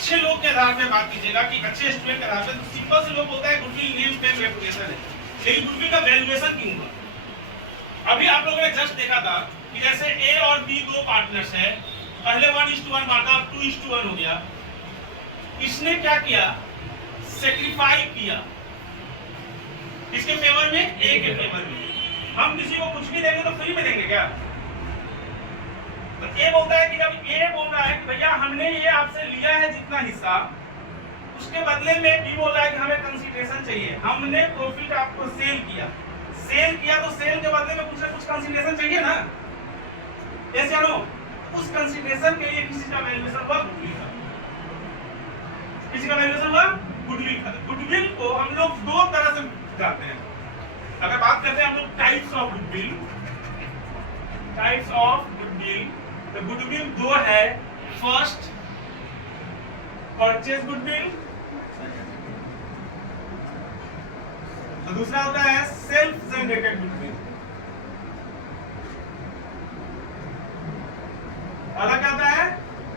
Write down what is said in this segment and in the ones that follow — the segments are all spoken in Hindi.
अच्छे लोग के आधार पे बात कीजिएगा कि अच्छे स्टूडेंट के आधार पे, तो सिंपल से लोग बोलता है गुडविल नेम फेम रेपुटेशन है, लेकिन गुडविल का वैल्यूएशन क्यों हुआ? अभी आप लोगों ने जस्ट देखा था कि जैसे ए और बी दो पार्टनर्स है, पहले 1:1 बांटा, 2:1 हो गया। इसने क्या किया? सेक्रीफाई किया इसके फेवर में, ए के फेवर में। हम किसी को कुछ भी देंगे तो फ्री में देंगे क्या? तो ए बोलता है कि जब ए बोल रहा है कि भैया हमने ये आपसे लिया है जितना हिस्सा, उसके बदले में बी बोल रहा है कि हमें कंसीडरेशन चाहिए। हमने प्रॉफिट आपको सेल किया तो सेल के बदले में कुछ ना कुछ कंसीडरेशन चाहिए ना? यस या नो? उस कंसीडरेशन के लिए किसी का वैल्यूएशन हुआ गुडविल का, किसी का वैल्यूएशन हुआ गुडविल का। गुडविल को हम लोग दो तरह से जाते हैं। अगर बात करते हैं हम लोग टाइप्स ऑफ गुडविल, तो गुडविल दो है। फर्स्ट परचेज गुडविल, तो दूसरा होता है सेल्फ जनरेटेड गुडविल। अलग क्या होता है?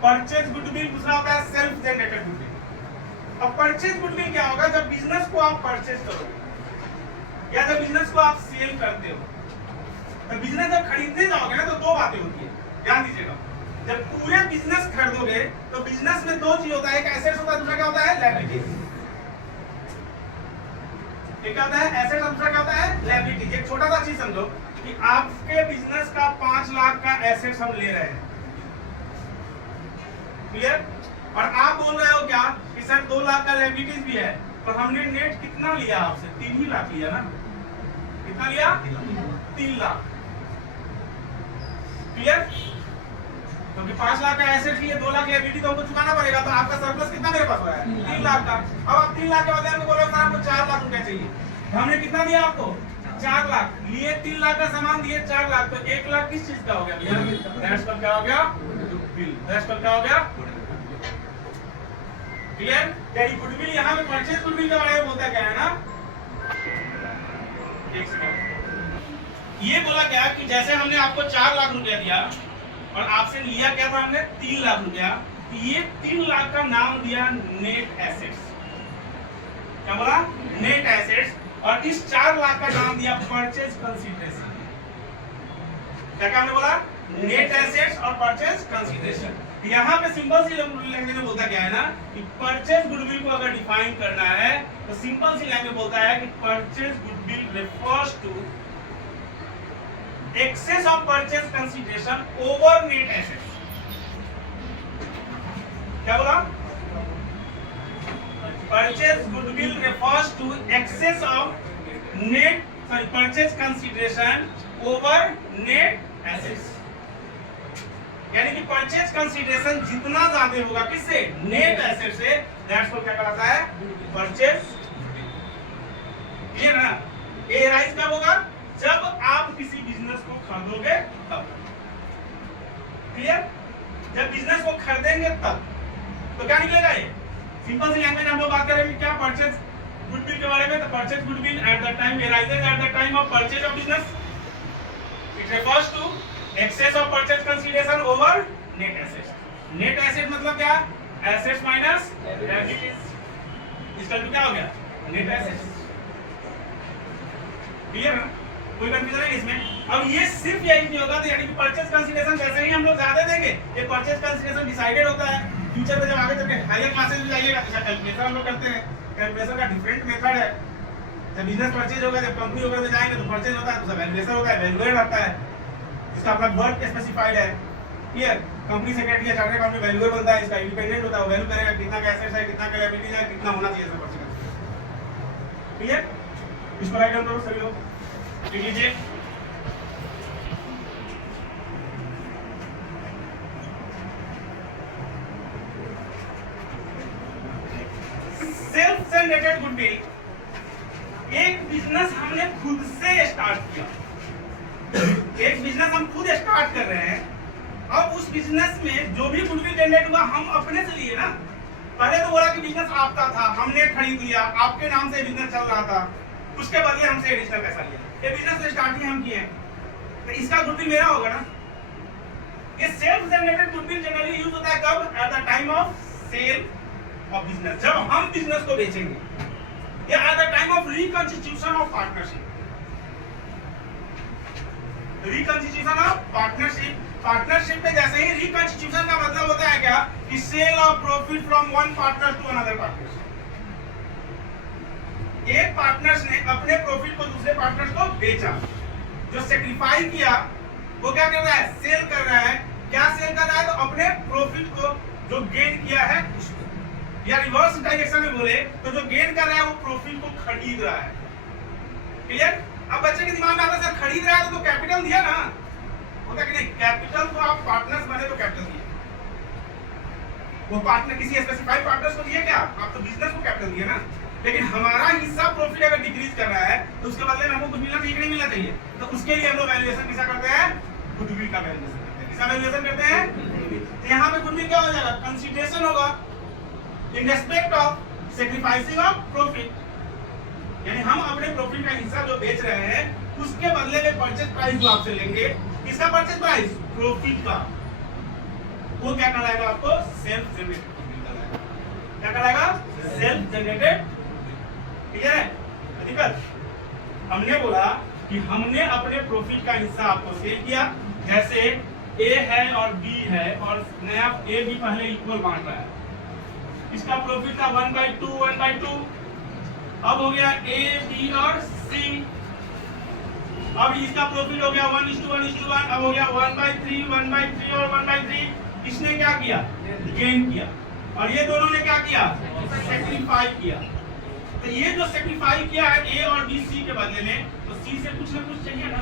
परचेज गुडविल, दूसरा होता है सेल्फ जनरेटेड गुडविल। अब परचेज गुडविल क्या होगा? जब बिजनेस को आप परचेज करोगे या जब बिजनेस को आप सेल करते हो, तो बिजनेस जब खरीदने जाओगे ना तो दो बातें होती है, ध्यान दीजिएगा। जब पूरे बिजनेस खरीदोगे तो बिजनेस में दो चीज होता है, एक एसेट्स होता है, दूसरा क्या होता है? लायबिलिटीज। एक क्या होता है? एसेट्स, दूसरा क्या होता है? लायबिलिटीज। एक छोटा सा चीज समझो कि आपके बिजनेस का 5 लाख का एसेट्स हम ले रहे हैं, क्लियर? और आप बोल रहे हो क्या कि सर 2 लाख का लायबिलिटीज भी है, तो हमने नेट कितना लिया आपसे? 3 ही लाख लिया ना? कितना लिया? 3 लाख, क्लियर? क्योंकि 5 लाख का एसेट लिए 2 लाख लायबिलिटी तो हमको चुकाना पड़ेगा, तो आपका सरप्लस कितना मेरे पास हुआ है? 3 लाख का। अब आप 3 लाख के बदले हमको बोलो सर आपको 4 लाख रुपया चाहिए, तो हमने कितना दिया आपको? 4 लाख लिए, 3 लाख का सामान दिए, 4 लाख, तो 1 लाख किस चीज का हो गया भैया? दैट्स कॉल्ड क्या हो गया? गुडविल। दैट्स कॉल्ड क्या हो गया? क्लियर? यानी गुडविल यहाँ पे परचेज गुडविल के बारे में बोलता क्या है ना? एक सेकंड, ये बोला क्या कि जैसे हमने आपको 4 लाख रुपया दिया और आपसे लिया क्या था हमने? 3 लाख रुपया, ये 3 लाख का नाम दिया नेट एसेट्स। क्या बोला? Net assets. और इस 4 लाख का नाम दिया परचेज कंसीडरेशन। क्या क्या हमने बोला? नेट एसेट्स और परचेज कंसीडरेशन। यहाँ पे सिंपल सी लैंग्वेज में बोलता क्या है ना कि परचेज गुडविल को अगर डिफाइन करना है तो सिंपल सी लैंग्वेज बोलता है कि purchase goodwill refers to excess of purchase consideration over net assets। क्या बोला? Purchase goodwill refers to excess of purchase consideration over net assets। यानी कि परचेज कंसीडरेशन जितना ज्यादा होगा किससे? नेट एसेट से, दैट्स को क्या कहलाता है? परचेज। क्लियर ना? ये राइज कब होगा? जब आप किसी बिजनेस को खरीदोगे तब। क्लियर? जब बिजनेस को खरीदेंगे तब तो क्या निकलेगा? ये सिंपल सी लैंग्वेज हम लोग बात करेंगे क्या? परचेज गुडविल के बारे में। तो purchase goodwill at the time arises at the time of purchase of business. It refers to excess of purchase consideration over net assets. Net asset मतलब क्या? Assets minus liabilities. इसका क्या हो गया? Net assets. क्लियर है? कोई कंफ्यूजन है इसमें? अब ये सिर्फ यही नहीं होगा, तो यानी कि परचेज कंसीडरेशन जैसे ही हम लोग ज्यादा देंगे, ये परचेज कंसीडरेशन डिसाइडेड होता है। फ्यूचर में जब आगे चल के हायर क्लासेस में जाइएगा तो कैलकुलेशन हम लोग करते हैं, कैलकुलेशन का डिफरेंट मेथड है। जब बिजनेस परचेज होगा, जब कंपनी वगैरह में जाएंगे तो परचेज होता है, तो वैल्यूएशन होता है, वैल्यूएट आता है, इसका अपना वर्क स्पेसिफाइड है। क्लियर? कंपनी सेक्रेटरी या चार्टर्ड अकाउंटेंट वैल्यूअर बनता है, इसका इंडिपेंडेंट होता है, वो वैल्यू करेगा कितना का एसेट्स है, कितना का लायबिलिटीज है, कितना होना चाहिए सब परचेज। क्लियर? इसको राइट डाउन करो सभी लोग, लिख लीजिए। सेल्फ जनरेटेड गुडविल, एक बिजनेस हमने खुद से स्टार्ट किया, एक बिजनेस हम खुद स्टार्ट कर रहे हैं। अब उस बिजनेस में जो भी गुडविल जनरेट हुआ हम अपने से लिए ना। पहले तो बोला कि बिजनेस आपका था, हमने खरीद लिया, आपके नाम से बिजनेस चल रहा था, उसके बदले हमसे एडिशनल पैसा लिया, ये बिजनेस स्टार्टिंग हम किए हैं, तो इसका गुडविल मेरा होगा ना। ये self generated goodwill generally use होता है कब? At the time of sale of business, जब हम बिजनेस को बेचेंगे, या at the time of reconstitution of partnership. Reconstitution of partnership, partnership में जैसे ही रिकंस्टिट्यूशन का मतलब होता है क्या कि sale of profit from one partner to another partner. एक पार्टनर्स ने अपने प्रॉफिट को दूसरे पार्टनर्स को बेचा, जो सेक्रीफाई किया वो क्या कर रहा है, सेल कर रहा है। क्या सेल कर रहा है, तो अपने प्रॉफिट को जो गेन किया है उसको, या रिवर्स डायरेक्शन में बोले तो जो गेन कर रहा है वो प्रॉफिट को खरीद रहा है। क्लियर? अब बच्चे के दिमाग में आता है सर खरीद रहा है तो कैपिटल दिया ना, होता कि नहीं? कैपिटल को आप पार्टनर्स बने तो कैपिटल दिया, वो पार्टनर किसी स्पेसिफाइड पार्टनर्स को दिए क्या, आप तो बिजनेस को कैपिटल दिए ना। लेकिन हमारा हिस्सा प्रॉफिट अगर डिक्रीज कर रहा है तो उसके बदले में हमको कुछ मिलना चाहिए, नहीं मिलना चाहिए, तो उसके लिए हम लोग वैल्यूएशन किसा करते हैं, गुडविल का वैल्यूएशन करते हैं। किसका वैल्यूएशन करते हैं? तो यहाँ पे गुडविल क्या हो जाएगा, कंसीडरेशन होगा in respect of sacrificing of profit, यानी हम अपने प्रॉफिट का हिस्सा जो बेच रहे हैं उसके बदले में परचेज प्राइस जो आपसे लेंगे, किसका परचेज प्राइस, प्रॉफिट का, वो क्या कहलाएगा आपको, सेल्फ जनरेटेड कहलाएगा। क्या कहलाएगा, सेल्फ जनरेटेड। क्लियर है? दिक्कत हमने बोला कि हमने अपने प्रॉफिट का हिस्सा आपको सेल किया, जैसे ए है और बी है और नया ए बी पहले इक्वल बांट रहा है, इसका प्रॉफिट था 1/2 अब हो गया ए बी और सी, अब इसका प्रॉफिट हो गया 1:1:1, अब हो गया 1/3 और 1/3। इसने क्या किया, गेन किया, और ये दोनों ने क्या किया, सैक्रिफाई किया। तो ये जो सैक्रिफाई किया है ए और बी सी के बदले में, तो सी से कुछ ना कुछ चाहिए ना।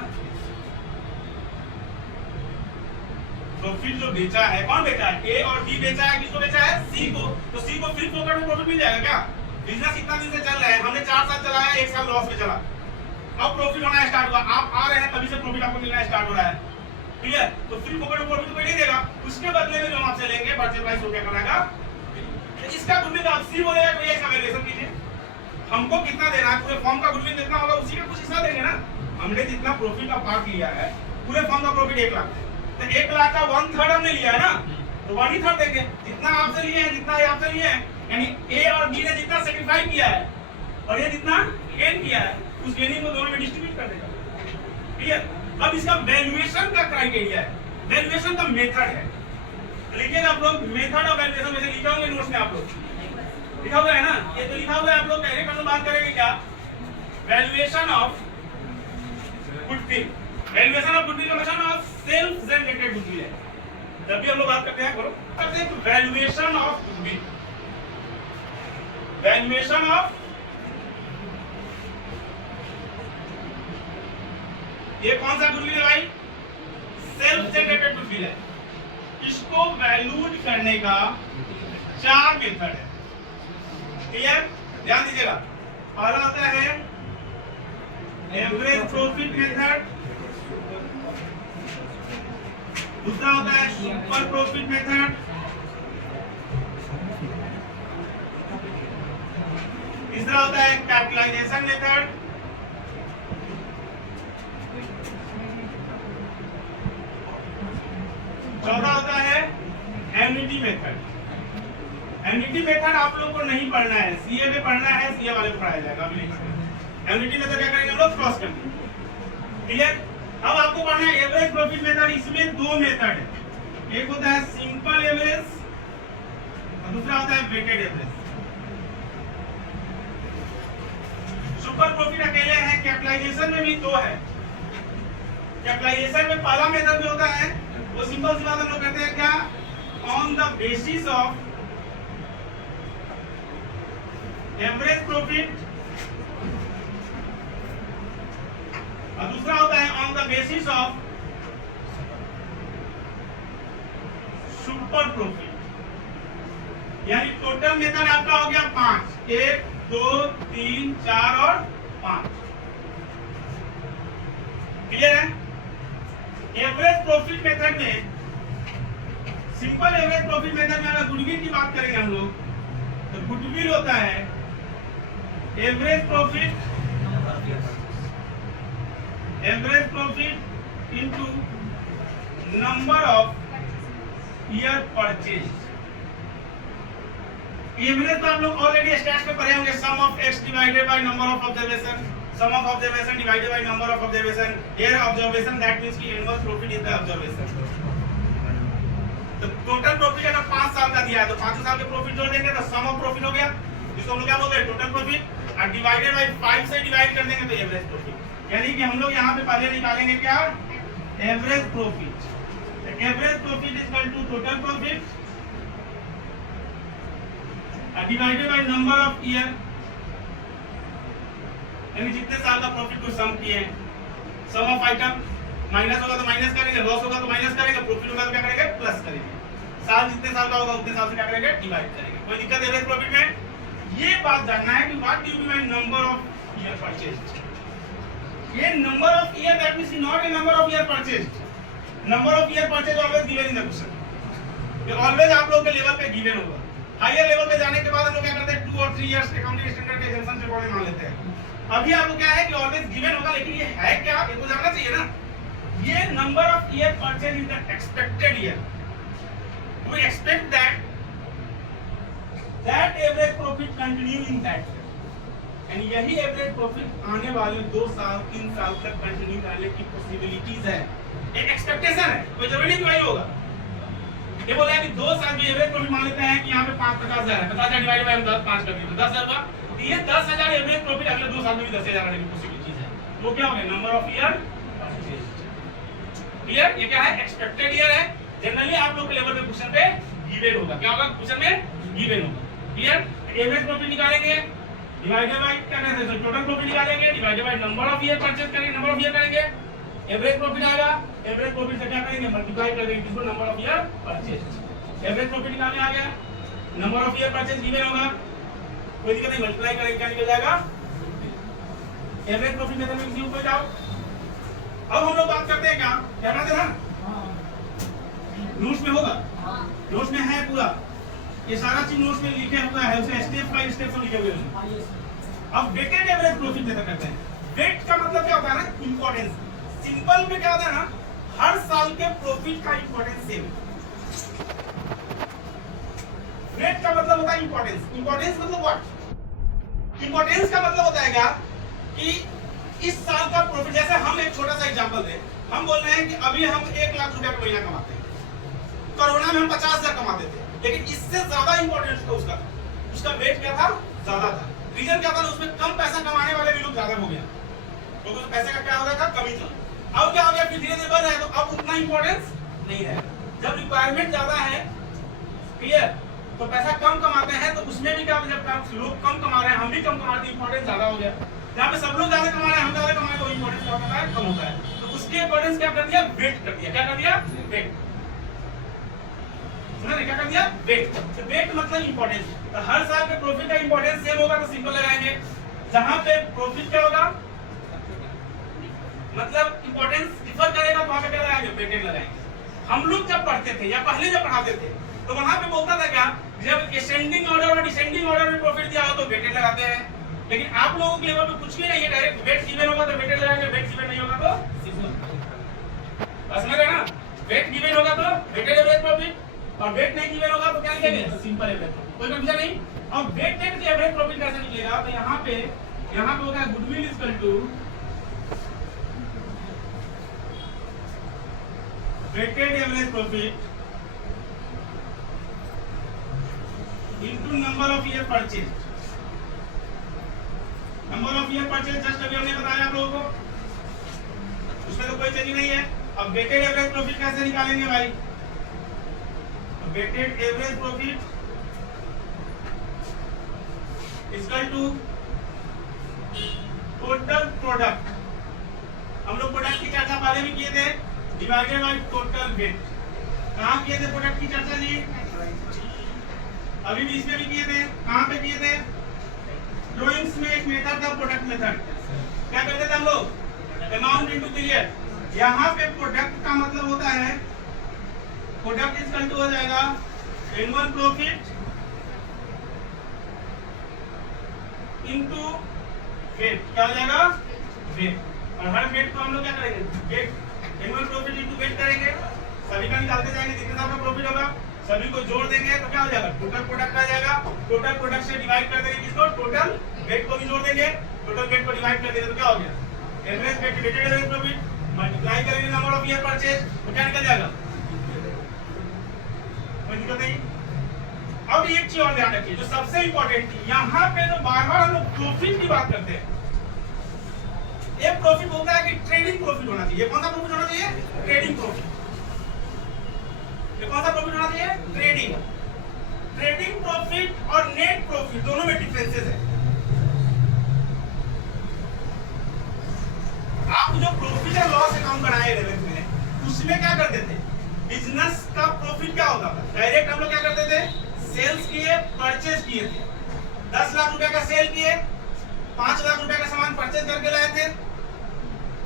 प्रॉफिट जो बेचा है, कौन बेचा है, ए और बी बेचा है, किसको बेचा है, सी को। तो सी को फिर फोकट में प्रॉफिट मिल जाएगा क्या? बिजनेस इतना दिन से चल रहा है, हमने 4 साल चलाया, 1 साल लॉस में चला, अब प्रॉफिट होना स्टार्ट हुआ, आप आ रहे हैं तभी से प्रॉफिट आपको मिलना स्टार्ट हो रहा है। क्लियर? तो फिर फोकट में प्रॉफिट कोई नहीं देगा, उसके बदले में जो हम आपसे लेंगे परचेज प्राइस वो क्या कराएगा, इसका गुडविल आप सी बोलेगा, तो ये इसका वैल्यूएशन कीजिए। हमको कितना देना है, पूरे फॉर्म का गुडविल कितना होगा, उसी का कुछ हिस्सा देंगे ना। हमने जितना प्रॉफिट का पार्ट लिया है, पूरे फॉर्म का प्रॉफिट 1 लाख, तो 1 लाख का 1/3 हमने लिया है ना, तो 1/3 देंगे। जितना आपसे लिए हैं, जितना आपसे लिए हैं, यानी ए और बी ने जितना सैक्रिफाई किया है और ये जितना गेन किया है, उस गेनिंग को दोनों में डिस्ट्रीब्यूट कर देगा। क्लियर? अब इसका वैल्यूएशन का क्राइटेरिया है, वैल्यूएशन का मेथड है। लिखिएगा आप लोग, मेथड ऑफ वैल्यूएशन जैसे लिखा होंगे नोट्स में, आप लोग लिखा हुआ है ना, ये तो लिखा हुआ है। आप लोग पहले कल बात करेंगे क्या, valuation of goodwill. Valuation of goodwill का मतलब ऑफ सेल्फ जनरेटेड गुडविल है। जब भी हम लोग बात करते हैं, करो करते हैं valuation of goodwill, valuation of, ये कौन सा गुडविल है भाई, सेल्फ जनरेटेड गुडविल है। इसको वैल्यूड करने का 4 मेथड है। क्लियर? ध्यान दीजिएगा। पहला आता है एवरेज प्रॉफिट मेथड, दूसरा होता है सुपर प्रॉफिट मेथड, तीसरा होता है कैपिटलाइजेशन मेथड, चौथा होता है एन्युटी मेथड। एन्युटी मेथड आप लोगों को नहीं पढ़ना है, सीए में पढ़ना है, सीए वाले को पढ़ाया जाएगा। एन्युटी मेथड क्या करेंगे हम लोग, क्रॉस करेंगे। क्लियर? अब आपको पढ़ना है एवरेज प्रॉफिट मेथड। इसमें 2 मेथड है, एक होता है सिंपल एवरेज और दूसरा होता है वेटेड एवरेज। सुपर प्रॉफिट अकेले है, कैपिटलाइजेशन में भी 2 है। कैपिटलाइजेशन में पहला मेथड जो होता है वो सिंपल सी बात हम लोग कहते हैं क्या, on the basis of average profit, और दूसरा होता है on the basis of super profit. यानी टोटल मेथड आपका हो गया 5, 1 2 3 4 और 5। क्लियर है? एवरेज प्रॉफिट मेथड में, सिंपल एवरेज प्रॉफिट मेथड में अगर गुडविल की बात करेंगे हम लोग, तो गुडविल होता है average profit into number of year purchase. Average तो आप लोग ऑलरेडी स्टैट्स में पढ़े होंगे, sum of x divided by number of observation, sum of observation divided by number of observation, here observation that means कि annual profit is the observation. तो टोटल प्रॉफिट अगर 5 साल का दिया है तो 5 साल के प्रॉफिट जोड़ देंगे तो सम ऑफ प्रॉफिट हो गया, जिसको हम लोग क्या बोलते हैं टोटल प्रॉफिट, और डिवाइडेड बाय 5 से डिवाइड कर देंगे तो एवरेज प्रॉफिट। यानी कि हम लोग यहाँ पे पहले निकालेंगे क्या, average profit. Average profit is equal to total profit divided by number of year, यानी जितने साल का प्रॉफिट को सम किए, सम ऑफ आइटम, माइनस होगा तो माइनस करेंगे, लॉस होगा तो माइनस करेंगे, प्रॉफिट होगा तो क्या करेंगे, प्लस करेंगे। साल जितने साल का होगा उतने साल से क्या करेंगे, डिवाइड करेंगे। कोई दिक्कत एवरेज प्रॉफिट में? ये बात जानना है कि what do you mean number of year purchased. ये number of year that means not a number of year purchased, number of year purchase always given in the question, ये ऑलवेज आप लोगों के लेवल पे गिवन होगा। हायर लेवल पे जाने के बाद हम लोग क्या करते हैं 2 और 3 इयर्स अकाउंटिंग स्टैंडर्ड के एग्जाम्पल से पढ़ने मान लेते हैं। अभी आपको क्या है कि ऑलवेज गिवन होगा, लेकिन ये है क्या, ये तो जानना चाहिए ना। ये number of year purchase is the expected year, we expect that average profit continue in that, यानी यही एवरेज प्रॉफिट आने वाले 2 साल 3 साल तक कंटिन्यू करने की पॉसिबिलिटीज है। एक एक्सपेक्टेशन है, कोई जरूरी नहीं कि वही होगा। ये बोला है कि 2 साल में एवरेज प्रॉफिट मान लेते हैं कि यहाँ पे 50,000 है, 50,000 डिवाइड बाय हम 5 कर देंगे 10,000 का, तो ये 10,000 एवरेज प्रॉफिट अगले 2 साल में भी 10,000 आने की पॉसिबिलिटीज है। वो क्या हो गया, नंबर ऑफ ईयर क्लियर। ये क्या है, एक्सपेक्टेड ईयर है। जनरली आप लोग के लेवल पे क्वेश्चन पे गिवन होगा, क्या होगा क्वेश्चन में गिवन होगा, क्लियर। एवरेज प्रॉफिट निकालेंगे डिवाइडेड बाय क्या कहते हैं, टोटल प्रॉफिट निकालेंगे divided by number of year purchase करेंगे, नंबर ऑफ ईयर करेंगे, एवरेज प्रॉफिट आएगा, एवरेज प्रॉफिट से क्या करेंगे, मल्टीप्लाई कर देंगे किसको, number of year purchase. Average profit निकालने आ गया, number of year purchase given होगा, कोई दिक्कत नहीं, मल्टीप्लाई करेंगे क्या निकल जाएगा, एवरेज प्रॉफिट मेथड में किसी ऊपर जाओ। अब हम लोग बात करते हैं क्या करते हैं ना, नोट्स में होगा, नोट्स में है पूरा, ये सारा चीज नोट्स में लिखे हुआ है, उसे स्टेप बाय स्टेप लिखे हुए हैं। अब वेटेड एवरेज प्रॉफिट मेथड करते हैं। वेट का मतलब क्या होता है ना, इंपॉर्टेंस। सिंपल में क्या होता है ना, हर साल के प्रॉफिट का इंपॉर्टेंस सेम। रेट का मतलब होता है इंपॉर्टेंस। इंपॉर्टेंस मतलब व्हाट, इंपॉर्टेंस का मतलब होता है क्या कि इस साल का प्रॉफिट, जैसे हम एक छोटा सा एग्जांपल दें, हम बोल रहे हैं कि अभी हम 1 लाख रुपया का महीना कमाते हैं, कोरोना में हम 50,000 कमाते थे, लेकिन इससे ज्यादा इंपॉर्टेंस था उसका वेट क्या था, ज्यादा था। रीजन क्या था, उसमें कम पैसा कमाने वाले भी लोग ज्यादा हो गया, तो उस पैसे का क्या हो रहा था, कमी था। अब क्या हो गया, फिर धीरे धीरे बढ़ रहा है, तो अब उतना इंपॉर्टेंस नहीं है। जब रिक्वायरमेंट ज्यादा है, क्लियर, तो पैसा कम कमाते हैं, तो उसमें भी क्या होता है, जब लोग कम कमा रहे हैं, हम भी कम कमा रहे हैं, इंपॉर्टेंस ज्यादा हो गया। जहाँ पे सब लोग ज्यादा कमा रहे हैं, हम ज्यादा कमा रहे हैं, तो इंपॉर्टेंस क्या होता है, कम होता है। तो उसके इंपॉर्टेंस क्या कर दिया, वेट कर दिया। क्या कर दिया, वेट। सुना क्या कर दिया, वेट। तो वेट मतलब इंपॉर्टेंस। तो हर साल के प्रॉफिट का इंपॉर्टेंस सेम होगा, तो सिंपल लगाएंगे। जहां पे प्रॉफिट क्या होगा, मतलब इंपॉर्टेंस डिफर करेगा, तो वहां पे क्या लगाएंगे, वेटेड लगाएंगे। हम लोग जब पढ़ते थे या पहले जब पढ़ाते थे, तो वहां पे बोलता था क्या, जब असेंडिंग ऑर्डर और डिसेंडिंग ऑर्डर में प्रॉफिट दिया हो तो वेटेड लगाते हैं। लेकिन आप लोगों के लेवल पे कुछ भी नहीं है, डायरेक्ट वेट गिवन होगा तो वेटेड लगाएंगे, वेट गिवन नहीं होगा तो सिंपल। समझ रहे ना, वेट गिवन होगा तो वेटेड एवरेज प्रॉफिट, और वेट नहीं गिवन होगा तो क्या लिखेंगे, सिंपल एवरेज प्रॉफिट। कोई कंफ्यूजन नहीं। अब वेटेड एवरेज प्रॉफिट कैसे निकलेगा, तो यहाँ पे होगा goodwill is equal to weighted average profit into number of year purchase. Number of year purchase just अभी हमने बताया आप लोगों को, उसमें तो कोई चेंज नहीं है। अब वेटेड एवरेज प्रॉफिट कैसे निकालेंगे भाई, weighted average profit equal to total product. हम लोग प्रोडक्ट की चर्चा पहले भी किए थे, डिवाइडेड बाय टोटल वेट। कहाँ किए थे प्रोडक्ट की चर्चा जी, अभी भी इसमें भी किए थे। कहाँ पे किए थे, ड्राइंग्स में एक मेथड था प्रोडक्ट मेथड। क्या करते थे हम लोग, अमाउंट इनटू पीरियड। यहाँ पे प्रोडक्ट का मतलब होता है, प्रोडक्ट इक्वल टू हो जाएगा एनुअल प्रॉफिट इनटू वेट। क्या हो जाएगा, वेट। और हर वेट को हम लोग क्या करेंगे, weight annual profit into weight करेंगे, सभी का निकालते जाएंगे, जितने साल का प्रॉफिट होगा सभी को जोड़ देंगे, तो क्या हो जाएगा, टोटल प्रोडक्ट आ जाएगा। टोटल प्रोडक्ट से डिवाइड कर देंगे किसको, टोटल वेट को भी जोड़ देंगे, टोटल वेट को डिवाइड कर देंगे तो क्या हो गया, average weight divided average profit, multiply करेंगे नंबर ऑफ ईयर परचेज तो क्या निकल जाएगा, कोई दिक्कत नहीं। अब एक चीज और ध्यान रखिए जो सबसे इंपॉर्टेंट, यहाँ पे जो बार-बार हम लोग प्रॉफिट की बात करते हैं, एक प्रॉफिट होता है कि ट्रेडिंग प्रॉफिट होना चाहिए। कौन सा प्रॉफिट होना चाहिए, ट्रेडिंग प्रॉफिट। ये कौन सा प्रॉफिट होना चाहिए, ट्रेडिंग। ट्रेडिंग प्रॉफिट और नेट प्रॉफिट दोनों में डिफरेंसेस है। आप जो प्रॉफिट एंड लॉस अकाउंट बनाए 11th में, उसमें क्या करते थे, बिजनेस का प्रॉफिट क्या होता था, डायरेक्ट हम लोग क्या करते थे, सेल्स किए, परचेज किए थे, 10 लाख रुपए का सेल किए, 5 लाख रुपए का सामान परचेज करके लाए थे,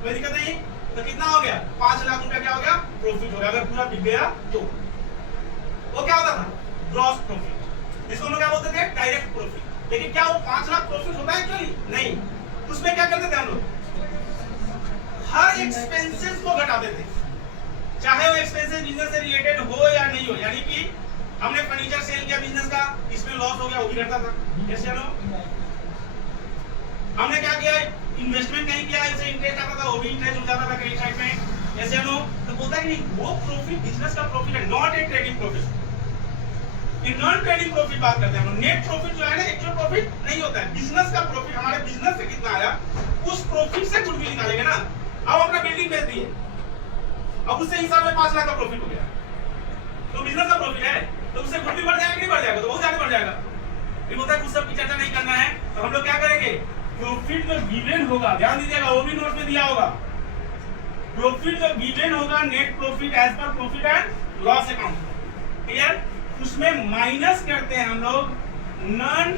कोई दिक्कत नहीं, तो कितना हो गया, 5 लाख रुपए क्या हो गया, प्रॉफिट हो गया। अगर पूरा बिक गया तो वो क्या होता था, ग्रॉस प्रॉफिट। इसको हम लोग क्या बोलते थे, डायरेक्ट प्रॉफिट। लेकिन क्या वो 5 लाख प्रॉफिट होता है एक्चुअली, नहीं। उसमें क्या करते थे हम लोग, हर एक्सपेंसेस को घटा देते, चाहे वो एक्सपेंसेस बिजनेस से रिलेटेड हो या नहीं हो। यानी कि हमने फर्नीचर सेल किया बिजनेस का, इसमें लॉस हो गया, वो भी घटता था। कैसे नो, हमने क्या किया, इन्वेस्टमेंट नहीं किया, इससे इंटरेस्ट आता था, वो भी इंटरेस्ट हो जाता था क्रेडिट साइड में। ऐसे नो, तो बोलता है कि नहीं, वो प्रॉफिट बिजनेस का प्रॉफिट है, नॉट ए ट्रेडिंग प्रॉफिट। ये नॉन ट्रेडिंग प्रॉफिट बात करते हैं हम। नेट प्रॉफिट जो है ना, एक्चुअल प्रॉफिट नहीं होता है। बिजनेस का प्रॉफिट, हमारे बिजनेस से कितना आया, उस प्रॉफिट से गुडविल निकालेंगे ना। अब अपना बिल्डिंग बेच दिए, अब उससे हिसाब में 5 लाख का प्रॉफिट हो गया, तो बिजनेस का प्रॉफिट है, तो उससे गुडविल बढ़ जाएगा, नहीं बढ़ जाएगा, तो बहुत ज्यादा बढ़ जाएगा। ये बोलता है कुछ सब की चर्चा नहीं करना है, तो हम लोग क्या करेंगे, प्रॉफिट जो गिवन होगा, ध्यान दीजिएगा, वो भी नोट में दिया होगा, प्रॉफिट जो गिवन होगा, net profit as per profit and loss account, clear. उसमें माइनस करते हैं हम लोग नॉन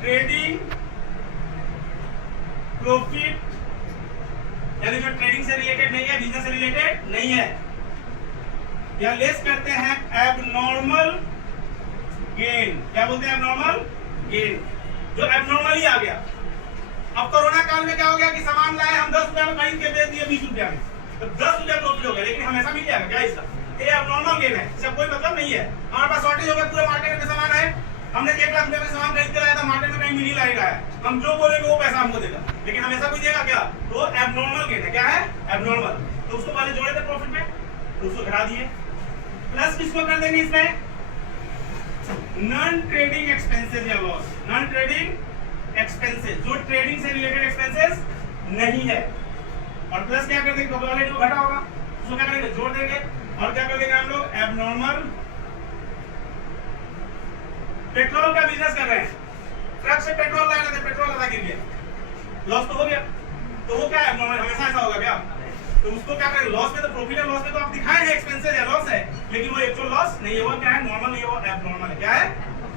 ट्रेडिंग प्रॉफिट, यानी जो ट्रेडिंग से रिलेटेड नहीं है, बिजनेस से रिलेटेड नहीं है, या लेस करते हैं एबनॉर्मल गेन। क्या बोलते हैं, एबनॉर्मल गेन, जो एबनॉर्मली आ गया। अब कोरोना काल में क्या हो गया कि सामान लाए हम 10 रुपए में खरीद के बेच दिए 20 रुपए में, तो 10 रुपए प्रॉफिट हो गया, लेकिन हमेशा मिल जाएगा क्या इसका, ये एबनॉर्मल गेन है, इसका कोई मतलब नहीं है। हमारे पास शॉर्टेज हो गया, पूरे मार्केट में सामान है, हमने 1 लाख रुपए में सामान खरीद के लाया था, मार्केट में कहीं मिल ही लाएगा, हम जो बोलेंगे वो पैसा हमको देगा, लेकिन हमेशा कोई देगा क्या, तो एबनॉर्मल गेन है। क्या है, एबनॉर्मल। तो उसको पहले जोड़े थे प्रॉफिट में, तो उसको घटा दिए, प्लस किसको कर देंगे इसमें, नॉन ट्रेडिंग एक्सपेंसेस या लॉस, नॉन ट्रेडिंग एक्सपेंसेस, जो ट्रेडिंग से रिलेटेड एक्सपेंसेस नहीं है, और प्लस क्या कर देंगे, ऑलरेडी वो घटा होगा, उसको क्या करेंगे, जोड़ देंगे, और क्या कर देंगे हम लोग, एबनॉर्मल। पेट्रोल का बिजनेस कर रहे हैं, ट्रक से पेट्रोल ला रहे थे, पेट्रोल आधा गिर गया, लॉस तो हो गया, तो वो क्या है, हमेशा ऐसा होगा क्या, तो उसको क्या करें, लॉस में तो प्रॉफिट है, लॉस में तो आप दिखाए हैं एक्सपेंसेस है, लॉस है, लेकिन वो एक्चुअल लॉस नहीं है, वो क्या है, नॉर्मल नहीं है, वो एबनॉर्मल है। क्या है,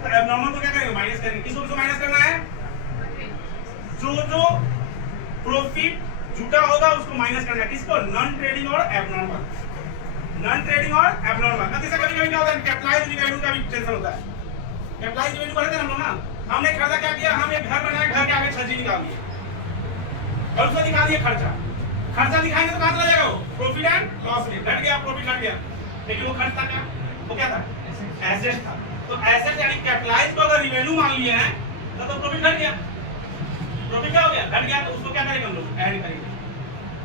तो एबनॉर्मल को क्या करेंगे, माइनस करेंगे। किसको माइनस करना है, जो प्रॉफिट झूठा होगा उसको माइनस करना है, किसको, नॉन ट्रेडिंग और एबनॉर्मल, नॉन ट्रेडिंग और एबनॉर्मल। कभी कभी क्या होता है, कैपिटलाइज्ड रिवेन्यू का भी टेंशन होता है, कैपिटलाइज्ड रिवेन्यू करते हैं हम लोग ना, हमने खर्चा क्या किया, हम एक घर बनाया, घर के आगे छज्जी निकाल दिए और उसमें दिखा दिए खर्चा, खर्चा दिखाएंगे तो कहां चला जाएगा, वो प्रॉफिट एंड लॉस में घट गया, प्रॉफिट घट गया, लेकिन वो खर्च था क्या, वो क्या था, एसेट था। तो एसेट यानी कैपिटलाइज्ड को अगर रिवेन्यू मान लिए हैं तो प्रॉफिट घट गया, प्रॉफिट क्या हो गया, घट गया, तो उसको क्या करेंगे हम लोग, ऐड करेंगे,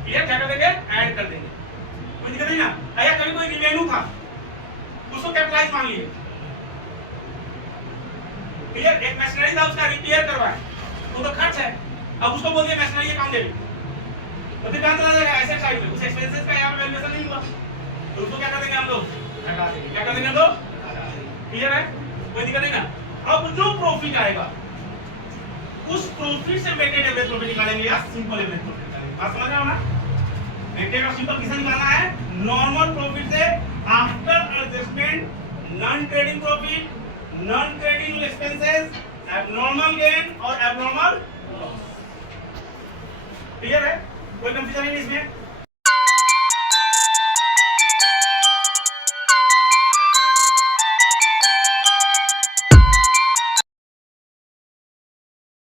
क्लियर, क्या कर देंगे, ऐड कर देंगे, कोई दिक्कत नहीं ना। अगर कभी कोई रिवेन्यू था उसको कैपिटलाइज मान लिए, क्लियर, एक मशीनरी था उसका रिपेयर करवाए, वो तो खर्च है, अब उसको बोल दिया मशीनरी का काम दे दी, तो फिर कहां चला जाएगा, एसेट साइड में, उस एक्सपेंसेस का यहां पे वैल्यूएशन नहीं हुआ, तो उसको क्या कर देंगे हम लोग, हटा देंगे। क्या कर देंगे हम लोग, क्लियर है, कोई दिक्कत नहीं ना। अब जो प्रॉफिट आएगा उस प्रॉफिट से वेटेड एवरेज प्रॉफिट निकालेंगे या सिंपल एवरेज प्रॉफिट निकालेंगे, बात समझ रहे हो ना। वेटेड और सिंपल किसे निकालना है, नॉर्मल प्रॉफिट से after adjustment non trading profit, non trading expenses, abnormal gain और एबनॉर्मल लॉस। क्लियर है, कोई कंफ्यूजन नहीं इसमें।